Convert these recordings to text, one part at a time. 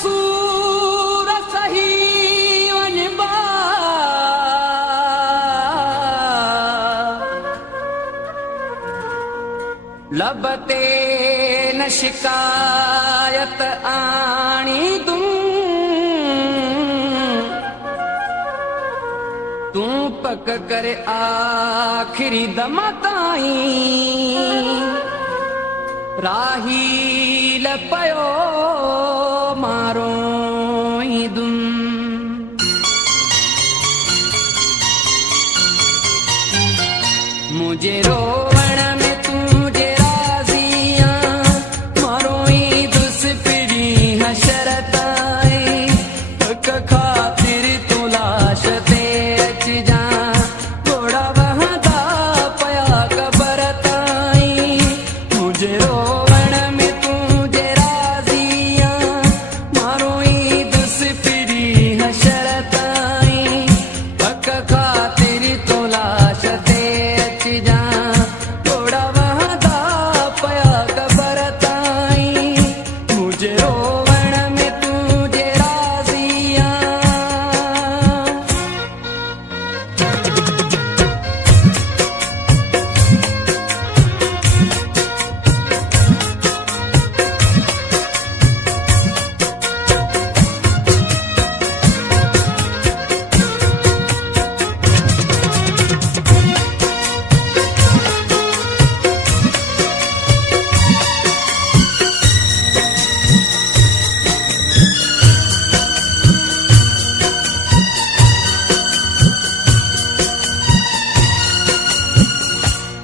सूर सही वनबा लबते न शिकायत आणी दूं तू पक कर आखिरी दम ताईं राही लपयो मारो दुम मुझे रोवण में तुझे राजिया मारो दुस पिड़ी हशरताई पक खातिर तू लाश दे अच जा थोड़ा वहदा पया कबर ताई मुझे रोवण में तुझे राजिया मारो दुस पिड़ी हशरताई पक खातिर तू लाश दे जा थोड़ा वहदा पया कबर ताई मुझे रोवण में तुझे राजिया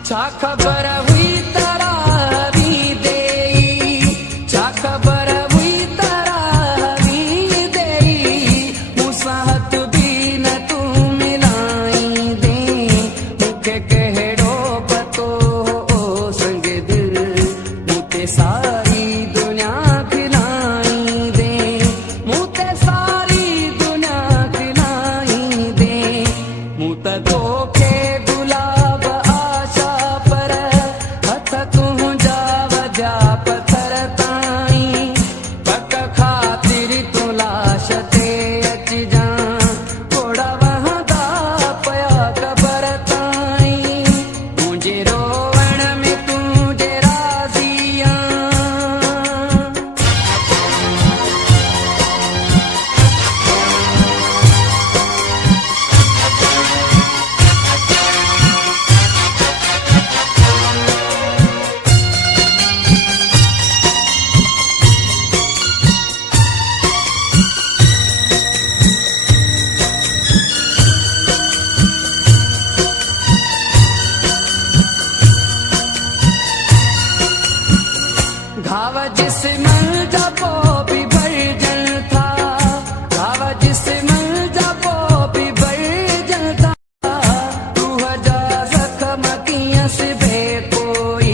छा खबर हुई तरावी देई छा खबर हुई तरावी देई मुसाहत भी न तू मिलाई दे मुखे कहड़ो पतो संग दिल मुते सारी दुनिया खिलाई दे मुते सारी दुनिया खिलाई दे मुत तोखे गुलाब पत्थर ताई पक खातिर तू लाश ते अच जा थोड़ा वहदा पया कबर ताई मुझे रोवण में तुझे राजिया घाव जिस्मन जपो भी भरजन था घाव जिस्मन जपो भी भरजन था रूह जा जख्म किया से बे कोई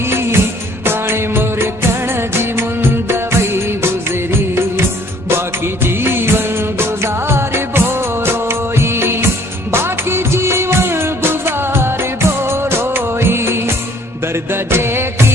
हाणे मुरकण जी मुंद वई गुजरी बाकी जीवन गुजार बोरोई बाकी जीवन गुजार बोरोई दर्द जे की